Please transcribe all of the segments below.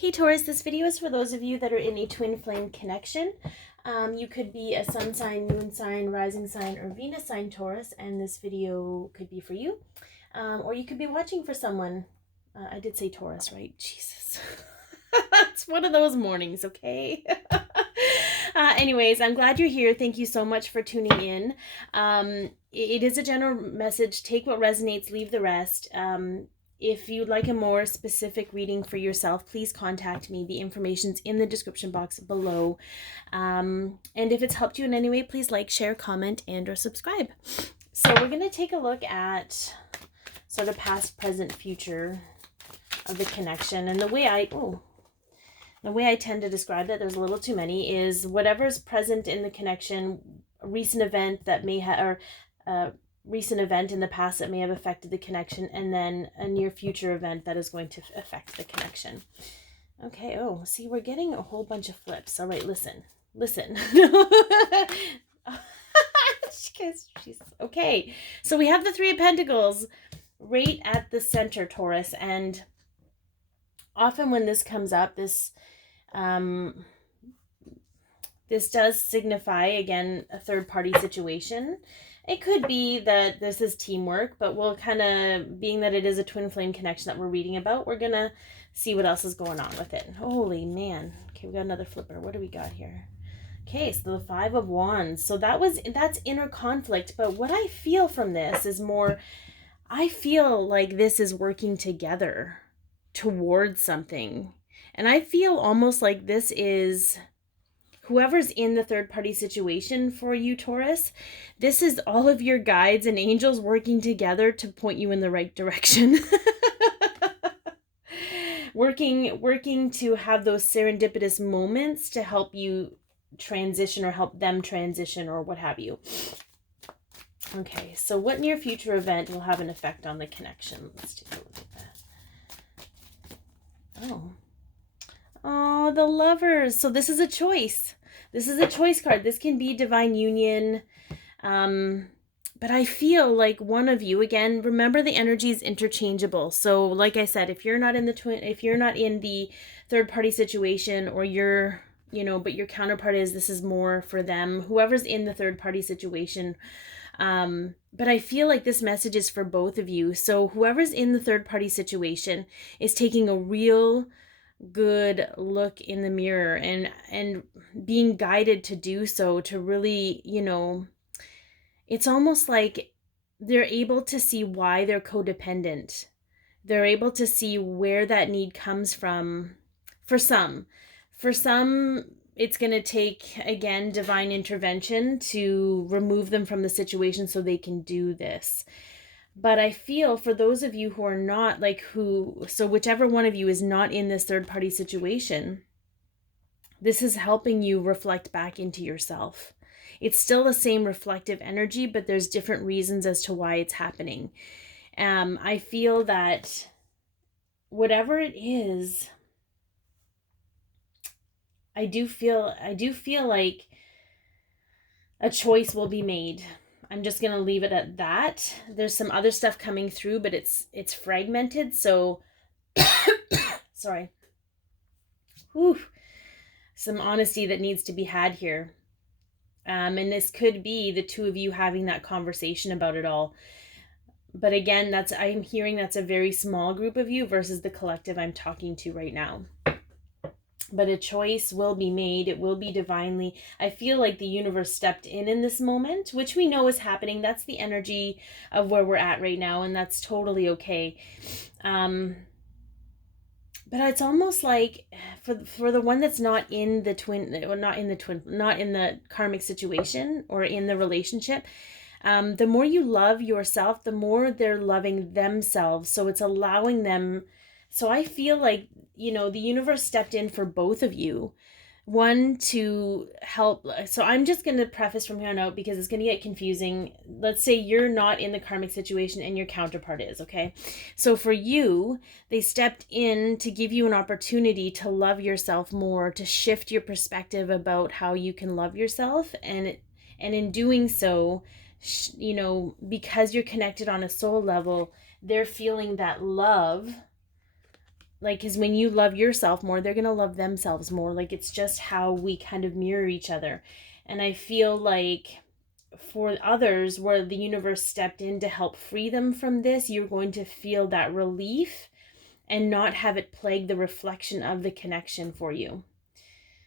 Hey Taurus, this video is for those of you that are in a twin flame connection. You could be a sun sign, moon sign, rising sign, or Venus sign Taurus, and this video could be for you. Or you could be watching for someone. I did say Taurus, right? Jesus. It's one of those mornings, okay? Anyways, I'm glad you're here. Thank you so much for tuning in. It is a general message. Take what resonates, leave the rest. If you'd like a more specific reading for yourself, please contact me. The information's in the description box below. And if it's helped you in any way, please like, share, comment, and or subscribe. So we're going to take a look at sort of past, present, future of the connection. And the way I tend to describe that, there's a little too many, is whatever's present in the connection, a recent event that may have, or recent event in the past that may have affected the connection, and then a near future event that is going to affect the connection. Okay, oh, see, we're getting a whole bunch of flips. All right, listen. Okay, so we have the Three of Pentacles right at the center, Taurus, and often when this comes up, this does signify, again, a third-party situation. It could be that this is teamwork, but we'll kind of, being that it is a twin flame connection that we're reading about, we're going to see what else is going on with it. Holy man. Okay, we got another flipper. What do we got here? Okay, so the Five of Wands. So that's inner conflict, but what I feel from this is more, I feel like this is working together towards something. And I feel almost like this is whoever's in the third-party situation for you, Taurus, this is all of your guides and angels working together to point you in the right direction. working to have those serendipitous moments to help you transition or help them transition or what have you. Okay, so what near future event will have an effect on the connection? Let's take a look at that. Oh, the Lovers. So this is a choice. This is a choice card. This can be divine union. But I feel like one of you, again, remember the energy is interchangeable. So like I said, if you're not in the third party situation, or you're, but your counterpart is, this is more for them, whoever's in the third party situation. But I feel like this message is for both of you. So whoever's in the third party situation is taking a real good look in the mirror and being guided to do so, to really, it's almost like they're able to see why they're codependent. They're able to see where that need comes from. For some, it's going to take, again, divine intervention to remove them from the situation so they can do this. But I feel for those of you who are not, so whichever one of you is not in this third party situation, this is helping you reflect back into yourself. It's still the same reflective energy, but there's different reasons as to why it's happening. I feel that whatever it is, I do feel like a choice will be made. I'm just going to leave it at that. There's some other stuff coming through, but it's fragmented. So, sorry. Whew. Some honesty that needs to be had here. And this could be the two of you having that conversation about it all. But again, I'm hearing that's a very small group of you versus the collective I'm talking to right now. But a choice will be made. It will be divinely. I feel like the universe stepped in this moment, which we know is happening. That's the energy of where we're at right now, and that's totally okay. But it's almost like for the one that's not in the karmic situation or in the relationship, the more you love yourself, the more they're loving themselves. So it's allowing them. So I feel like, the universe stepped in for both of you. One, to help. So I'm just going to preface from here on out because it's going to get confusing. Let's say you're not in the karmic situation and your counterpart is, okay? So for you, they stepped in to give you an opportunity to love yourself more, to shift your perspective about how you can love yourself. And in doing so, because you're connected on a soul level, they're feeling that love like, because when you love yourself more, they're going to love themselves more. Like, it's just how we kind of mirror each other. And I feel like for others, where the universe stepped in to help free them from this, you're going to feel that relief and not have it plague the reflection of the connection for you.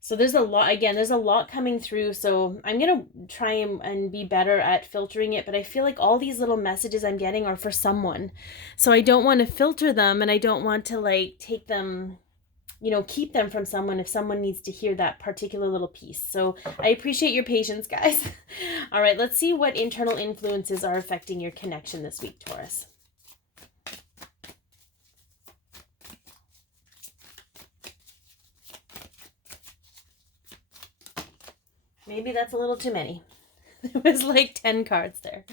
So there's a lot, again, there's a lot coming through. So I'm going to try and be better at filtering it. But I feel like all these little messages I'm getting are for someone. So I don't want to filter them, and I don't want to like take them, you know, keep them from someone if someone needs to hear that particular little piece. So I appreciate your patience, guys. All right, let's see what internal influences are affecting your connection this week, Taurus. Maybe that's a little too many. There was like 10 cards there.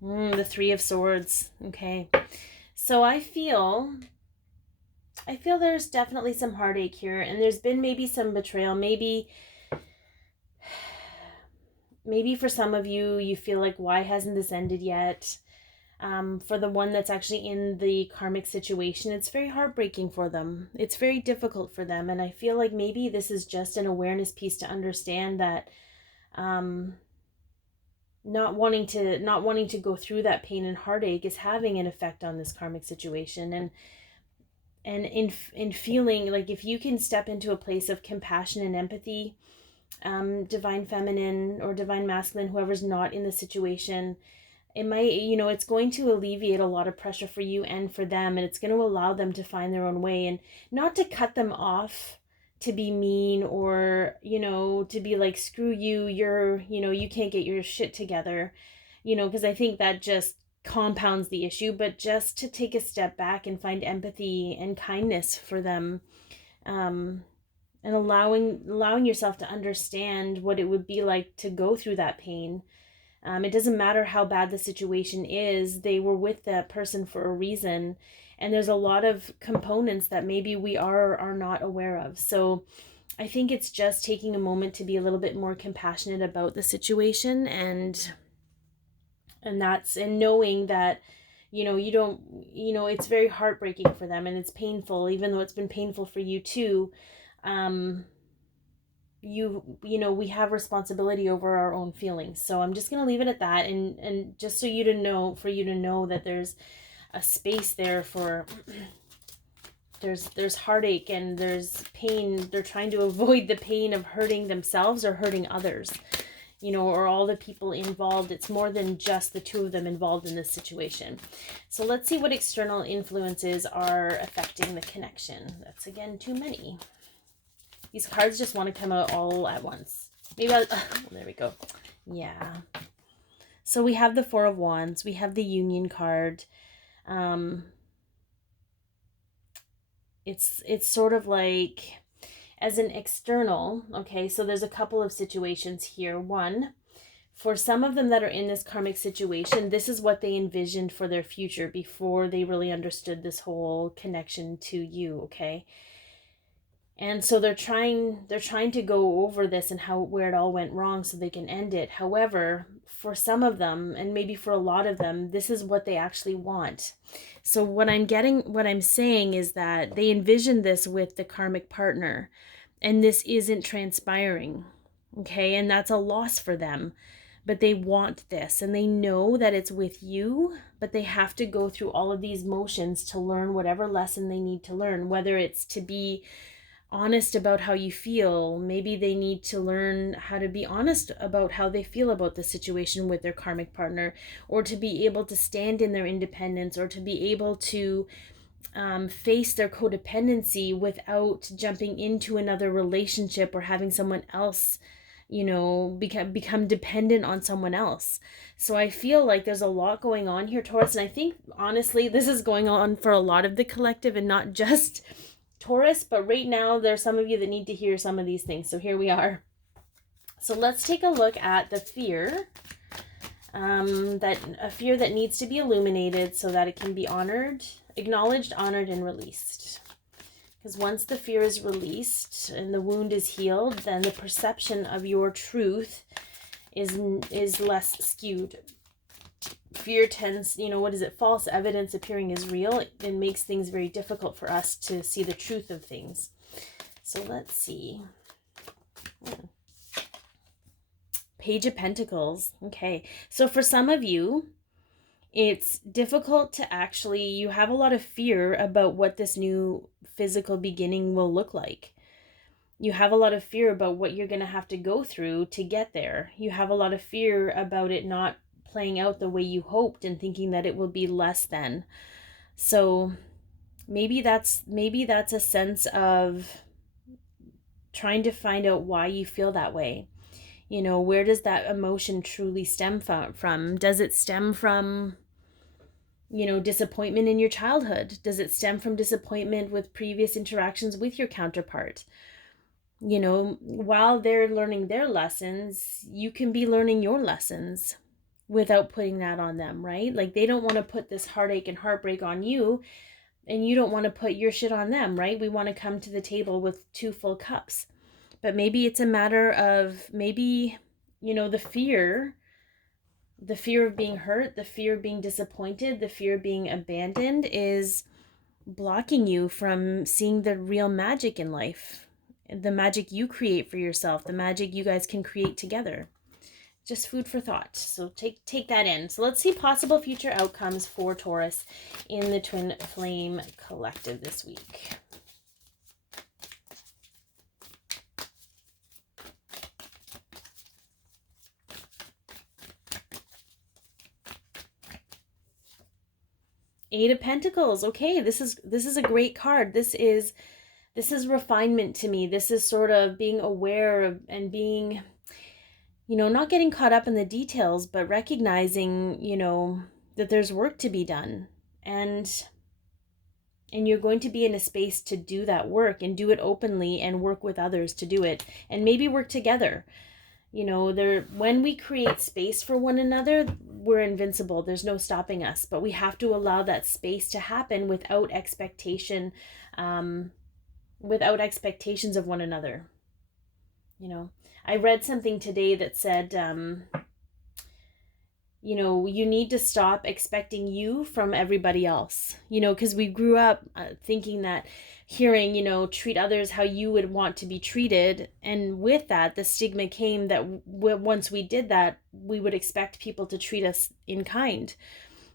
The Three of Swords. Okay. So I feel there's definitely some heartache here, and there's been maybe some betrayal. Maybe for some of you, you feel like, why hasn't this ended yet? For the one that's actually in the karmic situation, it's very heartbreaking for them. It's very difficult for them. And I feel like maybe this is just an awareness piece to understand that not wanting to go through that pain and heartache is having an effect on this karmic situation. And in feeling like, if you can step into a place of compassion and empathy, divine feminine or divine masculine, whoever's not in the situation, it might, you know, it's going to alleviate a lot of pressure for you and for them, and it's going to allow them to find their own way, and not to cut them off, to be mean, or, you know, to be like, screw you, you can't get your shit together, you know, because I think that just compounds the issue. But just to take a step back and find empathy and kindness for them, and allowing yourself to understand what it would be like to go through that pain. It doesn't matter how bad the situation is, they were with that person for a reason. And there's a lot of components that maybe we are not aware of. So I think it's just taking a moment to be a little bit more compassionate about the situation, and knowing that, you know, it's very heartbreaking for them, and it's painful, even though it's been painful for you too. We have responsibility over our own feelings. So I'm just going to leave it at that. And just for you to know that there's a space there for, there's heartache and there's pain. They're trying to avoid the pain of hurting themselves or hurting others, you know, or all the people involved. It's more than just the two of them involved in this situation. So let's see what external influences are affecting the connection. That's, again, too many. These cards just want to come out all at once. Maybe there we go. Yeah. So we have the Four of Wands. We have the Union card. It's sort of like, as an external, okay, so there's a couple of situations here. One, for some of them that are in this karmic situation, this is what they envisioned for their future before they really understood this whole connection to you, okay? And so they're trying to go over this and where it all went wrong so they can end it. However, for some of them, and maybe for a lot of them, this is what they actually want. So what I'm saying is that they envisioned this with the karmic partner, and this isn't transpiring. Okay, and that's a loss for them. But they want this, and they know that it's with you, but they have to go through all of these motions to learn whatever lesson they need to learn, whether it's to be honest about how you feel. Maybe they need to learn how to be honest about how they feel about the situation with their karmic partner, or to be able to stand in their independence, or to be able to face their codependency without jumping into another relationship or having someone else, you know, become dependent on someone else. So I feel like there's a lot going on here, Taurus, and I think honestly this is going on for a lot of the collective and not just Taurus, but right now there's some of you that need to hear some of these things. So here we are. So let's take a look at the fear, a fear that needs to be illuminated so that it can be honored, acknowledged, honored, and released. Because once the fear is released and the wound is healed, then the perception of your truth is less skewed. Fear tends, what is it? False evidence appearing as real. It makes things very difficult for us to see the truth of things. So let's see. Page of Pentacles. Okay. So for some of you, it's difficult to actually, you have a lot of fear about what this new physical beginning will look like. You have a lot of fear about what you're going to have to go through to get there. You have a lot of fear about it not playing out the way you hoped and thinking that it will be less than. So maybe that's a sense of trying to find out why you feel that way. Where does that emotion truly stem from? Does it stem from, disappointment in your childhood? Does it stem from disappointment with previous interactions with your counterpart? While they're learning their lessons, you can be learning your lessons without putting that on them, right? Like, they don't want to put this heartache and heartbreak on you, and you don't want to put your shit on them, right? We want to come to the table with 2 full cups. But maybe it's a matter of the fear of being hurt, the fear of being disappointed, the fear of being abandoned is blocking you from seeing the real magic in life, the magic you create for yourself, the magic you guys can create together. Just food for thought. So take that in. So let's see possible future outcomes for Taurus in the Twin Flame Collective this week. Eight of Pentacles. Okay, this is a great card. This is refinement to me. This is sort of being aware of and being, not getting caught up in the details, but recognizing, that there's work to be done. And you're going to be in a space to do that work and do it openly and work with others to do it and maybe work together. When we create space for one another, we're invincible. There's no stopping us, but we have to allow that space to happen without expectations of one another. I read something today that said, you need to stop expecting you from everybody else, because we grew up thinking that, hearing, treat others how you would want to be treated. And with that, the stigma came that once we did that, we would expect people to treat us in kind.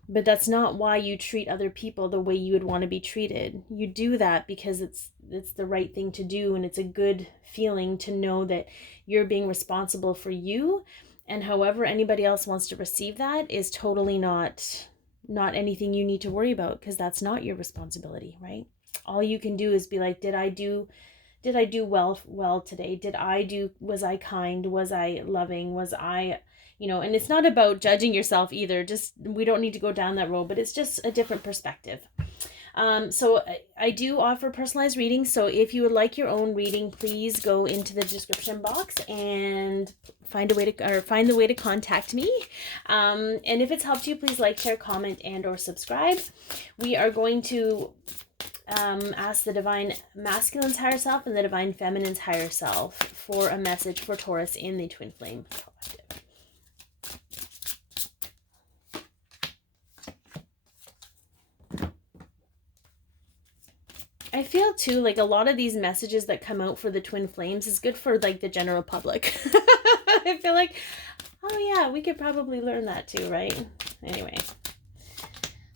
But that's not why you treat other people the way you would want to be treated. You do that because it's the right thing to do, and it's a good feeling to know that you're being responsible for you. And however anybody else wants to receive that is totally not anything you need to worry about, because that's not your responsibility, right? All you can do is be like, did I do well today? Was I kind? Was I loving? Was I, and it's not about judging yourself either. Just, we don't need to go down that road, but it's just a different perspective. So I do offer personalized readings. So if you would like your own reading, please go into the description box and find the way to contact me. And if it's helped you, please like, share, comment, and or subscribe. We are going to ask the Divine Masculine's higher self and the Divine Feminine's higher self for a message for Taurus in the Twin Flame Collective. I feel too like a lot of these messages that come out for the Twin Flames is good for like the general public. I feel like, oh yeah, we could probably learn that too, right? Anyway,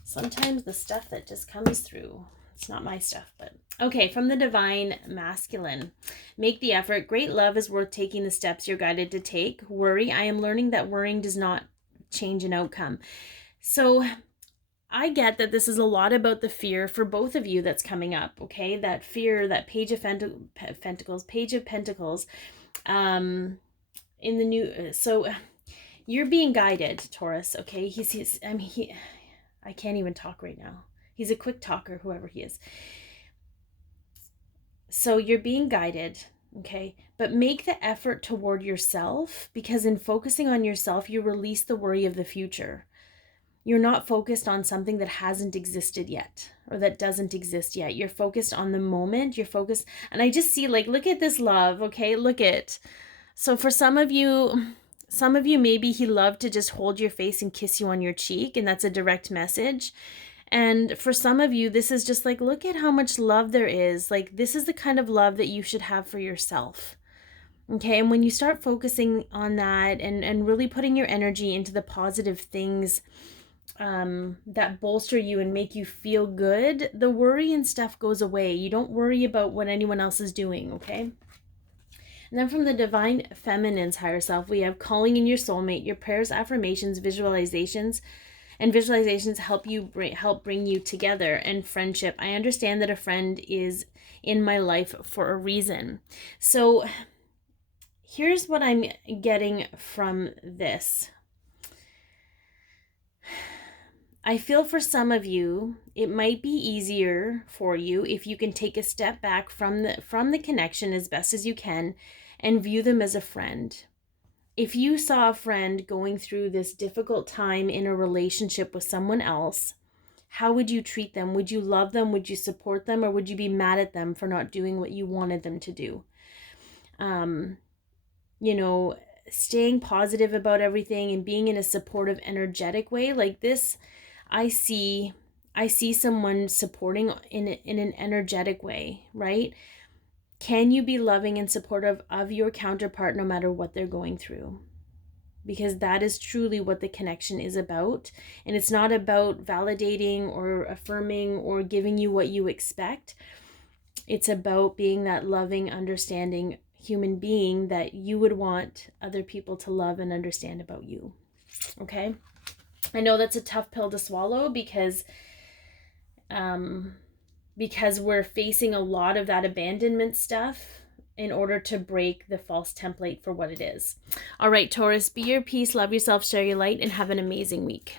sometimes the stuff that just comes through, it's not my stuff, but okay. From the Divine Masculine, make the effort. Great love is worth taking the steps you're guided to take. Worry. I am learning that worrying does not change an outcome. So I get that this is a lot about the fear for both of you that's coming up, okay? That fear, that Page of Pentacles, in the new, so you're being guided, Taurus, okay? I can't even talk right now. He's a quick talker, whoever he is. So you're being guided, okay? But make the effort toward yourself, because in focusing on yourself, you release the worry of the future. you're not focused on something that hasn't existed yet or that doesn't exist yet. You're focused on the moment. You're focused. And I just see, like, look at this love. Okay. Look at. So for some of you, maybe he loved to just hold your face and kiss you on your cheek. And that's a direct message. And for some of you, this is just like, look at how much love there is. Like, this is the kind of love that you should have for yourself. Okay. And when you start focusing on that and really putting your energy into the positive things that bolster you and make you feel good, the worry and stuff goes away. You don't worry about what anyone else is doing, okay? And then from the divine feminine's higher self, we have calling in your soulmate, your prayers, affirmations, visualizations, and visualizations help bring you together. And friendship, I understand that a friend is in my life for a reason. So here's what I'm getting from this. I feel for some of you, it might be easier for you if you can take a step back from the connection as best as you can and view them as a friend. If you saw a friend going through this difficult time in a relationship with someone else, how would you treat them? Would you love them? Would you support them? Or would you be mad at them for not doing what you wanted them to do? You know, staying positive about everything and being in a supportive, energetic way like this. I see someone supporting in an energetic way, right? Can you be loving and supportive of your counterpart no matter what they're going through? Because that is truly what the connection is about. And it's not about validating or affirming or giving you what you expect. It's about being that loving, understanding human being that you would want other people to love and understand about you. Okay? I know that's a tough pill to swallow because we're facing a lot of that abandonment stuff in order to break the false template for what it is. All right, Taurus, be your peace, love yourself, share your light, and have an amazing week.